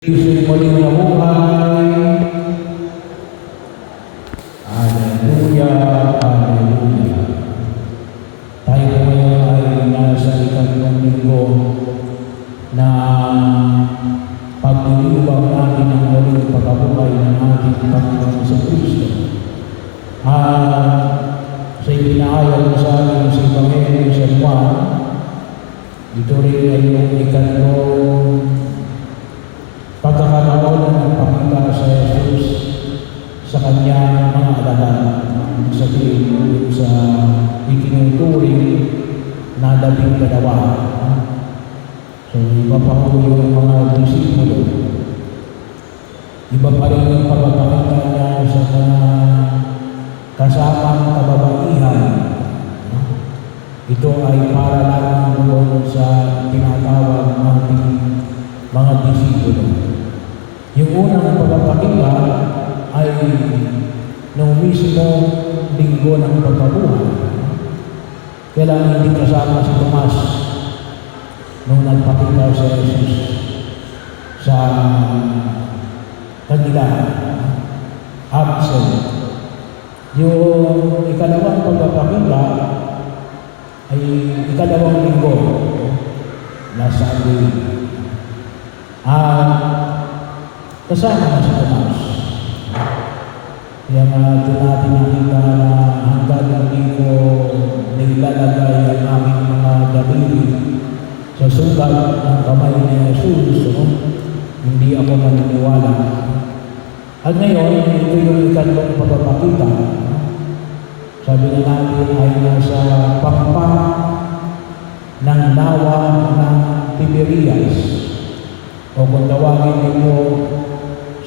Isa'y muling nabuhay. Hallelujah, hallelujah. Tayo ngayon ay nasa ikatlong linggo na paglilibang natin ang muling pagkabuhay ng ating Panginoon sa Kristo. Sa ibinahayag sa atin sa Ebanghelyo sa Juan, ito rin ay yung ikatlong pagkakataon na nagpakita sa Jesus sa kanyang mga alagad. Sabihin sa itinuturing na 12. So, iba pa po yung mga disipulo. Iba pa rin yung pagpapakita niya sa mga kasamang kababaihan. Ito ay para lang doon sa tinatawag natin mga disipulo. Yung unang pagpapakita ay noong mismo linggo ng pagkabuhay. Kailangan hindi kasama si Tomas nung nagpakita sa Jesus sa kanila. Absent. Yung ikalawang pagpapakita ay ikalawang linggo na Sunday. Kasama na si Tomas. Kaya nga doon natin nakita na hanggang hindi ko nilalagay ang aming mga daliri sa sugat ng kamay ni Jesus, hindi ako maniniwala. At ngayon, ito yung ikatlong pagpapakita. Sabi na natin ay nasa pangpang ng lawa ng Tiberias, o kung tawagin nito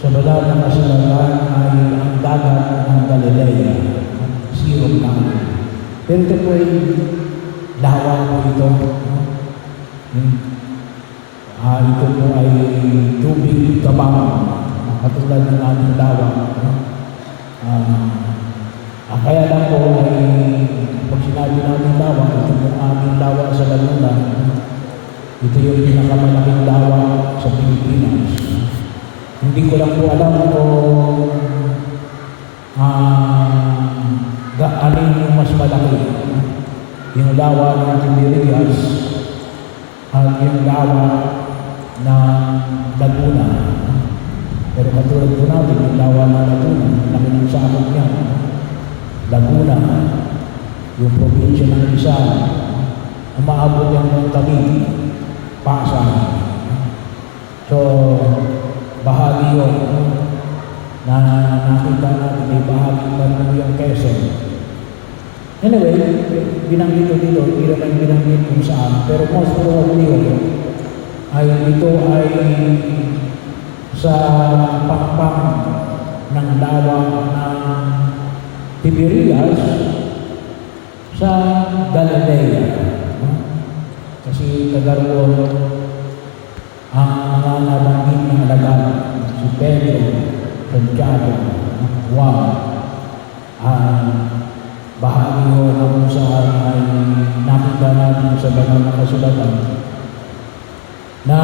sa banal na kasulatan ay ang dagat ng Galilea, Sea of Galilee. Pero ito po ay lawa po ito. Ito po ay tubig kabang, katulad ng ating lawa. Kaya lang po ay pag sinabi natin lawa, ito po aming lawa sa Laguna. Ito yung pinakamalaking lawa sa Pilipinas. Hindi ko lang po alam kung alin yung mas malaki. Yung lawa ng Tiberias at yung lawa ng Laguna. Pero katulad po natin, yung lawa ng Laguna, laki ng sakot niya. Laguna, yung probinsya ng Rizal, umaabot yan ng Taguig, Pasay. So, bahagi yun na nakita natin ay bahagi pa rin yung Quezon. Anyway, binanggit ko dito, hindi naman binanggit kung saan, pero most probably ay ito ay sa pangpang ng lawa ng Tiberias sa Galilea. Kasi kagaroon ang mga nabanggit ng alagad, si Pedro, Santiago, Juan, bahagi ho na kung saan ay nakita natin sa banal na kasulatan na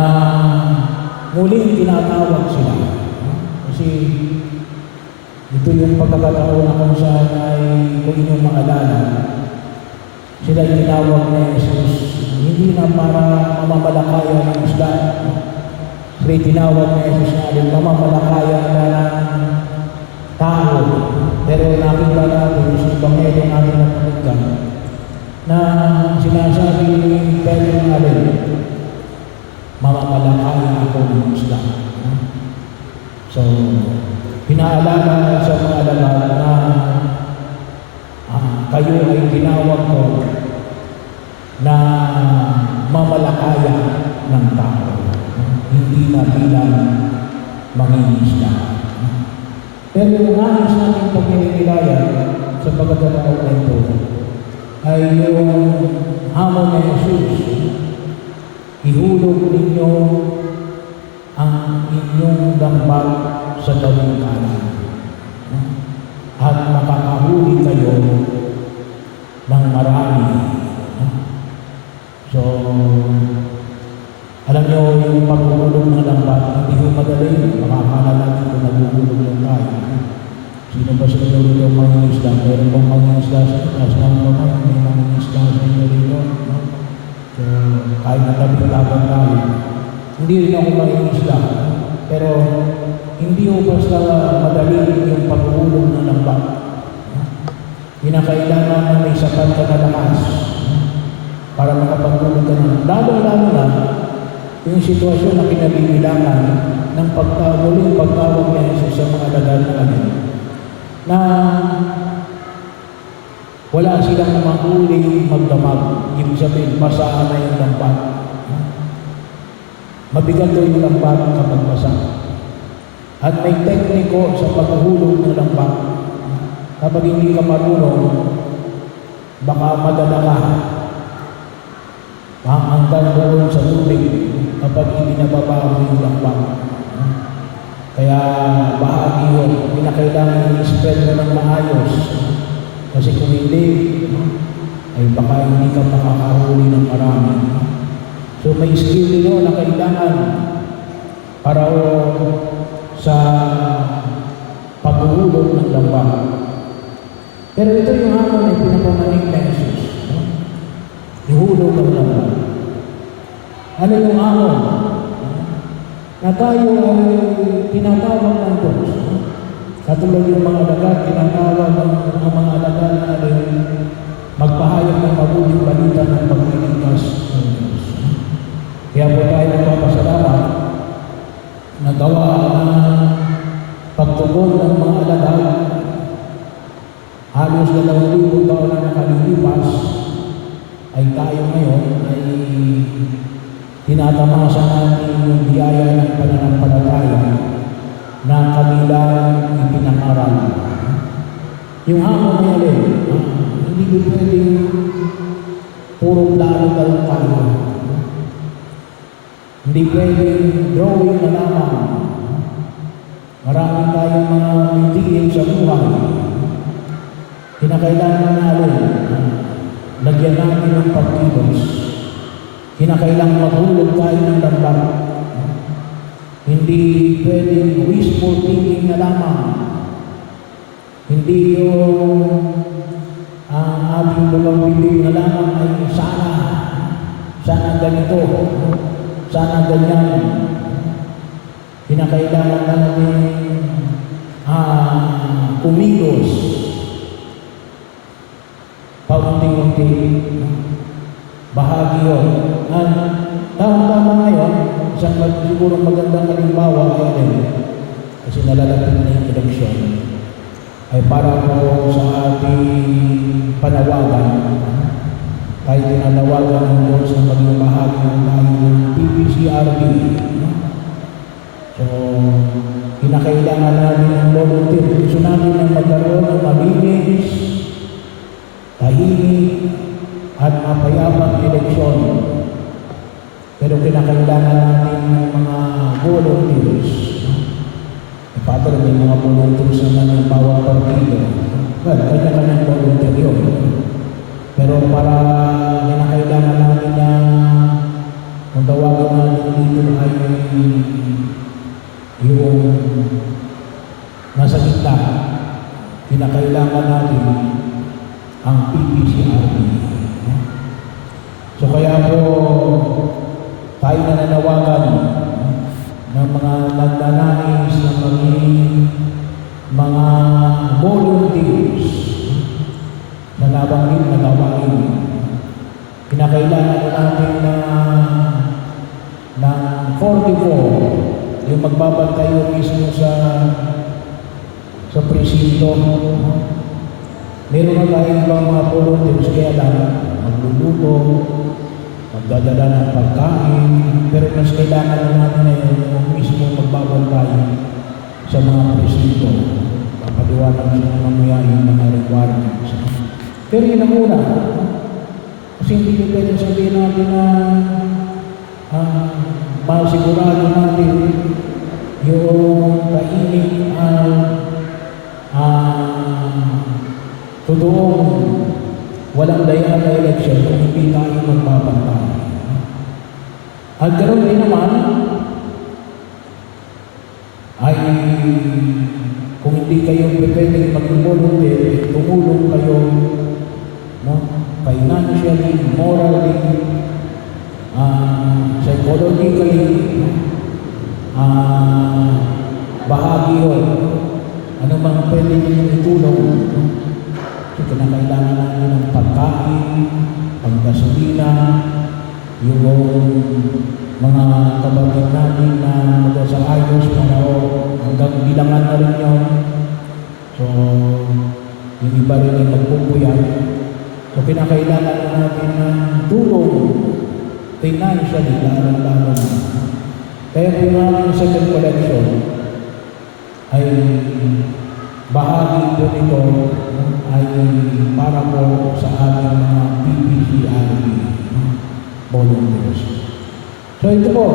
muling tinatawag sila. Kasi ito yung pagkakataon na kung saan ay kung inyong maalala, sila yung tinawag na Jesus, hindi na para mamamalakaya ng isla. Sila yung tinawag na Jesus na mamamalakaya na ng tao. Pero nakita natin sa Ebanghelyo natin na panigkan na sinasabi ni Pedro nga rin, mamamalakaya ako ng isla. So, pinaalala sa mga alagad na kayo ay tinawag ko na mamalakaya ng tao, hindi na bilang mangingisda. Pero yung nais natin pagkinilayan sa pagkakataon na ito ay yung hamon ni Jesus, ihulog ninyo ang inyong lambat sa gawing kanan at makakahuli kayo ng marami. So, alam nyo, yung paghuhulog ng lambat, hindi ho madali. Pero hindi mo basta madali yung pag-uulong ng lamba. Kinakailangan na may sapat ka na lakas para makapag-ulong ka na. Lalo-lalo na yung sitwasyon na kinabibilangan ng muling pagtawag ni Jesus sa mga alagad na kami na wala silang mahuling magdamag. Ibig sabihin, masaan na yung lambat. Mabigat daw yung lambat kapag basa. At may tekniko sa paghuhulog ng lambat. Kapag hindi ka marunong, baka madala ka. Hanggang doon sa tubig kapag hindi nababa mo yung lambat. Kaya bahagi yun, pinakailangan i-spread mo ng maayos. Kasi kung hindi, ay baka hindi ka makakahuli ng marami. So may skill nyo na kailangan para sa paghuhulog ng lamba. Pero ito yung hamon ay pinapamanig na Jesus. Ihulog ang lamba. Ano yung hamon? Na tayo ay tinatawag ng Diyos. Katulad yung mga alagad, tinatawag ng mga alagad na magpahayag ng mabuting balita ng pagliligtas ng Diyos. Kaya po tayo nagpapasalamat na gawa ng pagtugon ng mga alagad. Halos 2,000 taon na nakalilipas ay tayo ngayon ay tinatamasa natin yung biyaya ng pananampalataya na kanilang ipinangaral. Yung hamon na yun, hindi ko pwedeng puro plano na lang tayo. Hindi pwedeng drawing na lamang. Marami tayong mga mitigil sa buhay. Kinakailangan natin, lagyan natin ng pagkilos. Kinakailangan maghulog tayo ng lambat. Hindi pwedeng wishful thinking na lamang. Hindi yung ang ating pagpapilip na lamang ay sana ganito, sana ganyan. Kinakailangan natin kumilos paunti-unti. Bahagi yun. At tama ngayon, siguro magandang halimbawa ay kasi nalalapit na yung eleksyon ay para po sa ating panawagan tayo tinanawagan ng Diyos na maging bahagi tayo ng PPCRB. So, kinakailangan natin ng volunteer. Gusto natin ang magkaroon ng malinis, tahimik, at mapayapang eleksyon. Pero kinakailangan natin ng mga volunteers. Patro, may mga volunteers naman ng bawat partido. Well, kanya-kanyang volunteer yun. Pero para kinakailangan natin na kung tawagan natin dito ay yung nasa gitna, kinakailangan natin ang PPCRB. So kaya po tayo nananawagan ng mga nagnanais na maging mga volunteers na nabanggit na gawain. Kinakailangan natin na 44 yung magbabantayo mismo sa presinto. Meron na tayong ibang mga volunteers kaya lang magluluto, magdadala ng pagkain, pero mas kailangan na natin na yung mismo magbabantay sa mga presinto. Papaliwanag sa mamaya yung mga requirements. Pero yun ang una. Kasi hindi ko pwede sabihin natin na masigurado natin yung kainit totoong walang daya na eleksyon kung hindi tayo magpapantay. At ganoon din naman ay kung hindi kayo pwedeng mag-volunteer, tumulong kayo financially, morally, psychologically, bahagi yun. Ano bang pwede niyo itulong? So, kinakailangan natin ng pagkain, panggasolina, yung mga kapatid natin na mag-aayos para hanggang bilangan na rin yun. So, yung iba rin ay magpupuyat. So, kinakailangan natin ng tulong financially, lalo-lalo na. Kaya kung namin second collection ay bahagi po nito ay para po sa ating mga PPCRB volunteers. So ito po,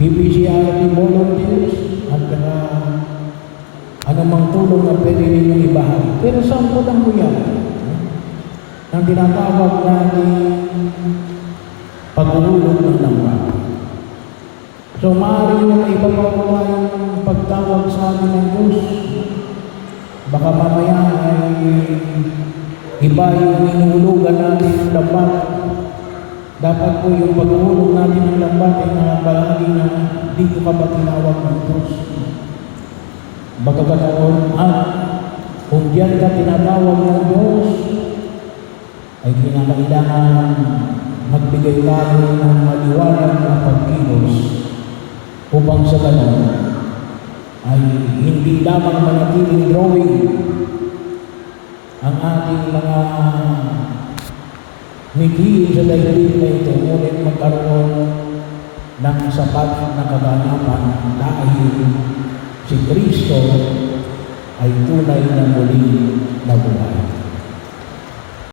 PPCRB volunteers at anumang tulong na pwede ninyong ibahagi. Pero saan po lang po yan? Ang tinatawag natin pag-uulog ng lambat. So maaaring yung iba pa po yung pagtawag sa atin ng Diyos. Baka mamaya ay iba yung inuulugan natin ng lambat. Dapat po yung pag-uulog natin ng lambat ay nakabalagi na dito ka ba tinawag ng Diyos. Bagaganoon at kung diyan ka tinatawag ng Diyos, ay kinakailangan magbigay tayo ng maliwanag na pagkilos upang sa ganon ay hindi lamang manatiling drawing ang ating mga mikiin sa daigdig na ito, ngunit magkaroon ng sapat na kaganapan dahil si Kristo ay tunay na muling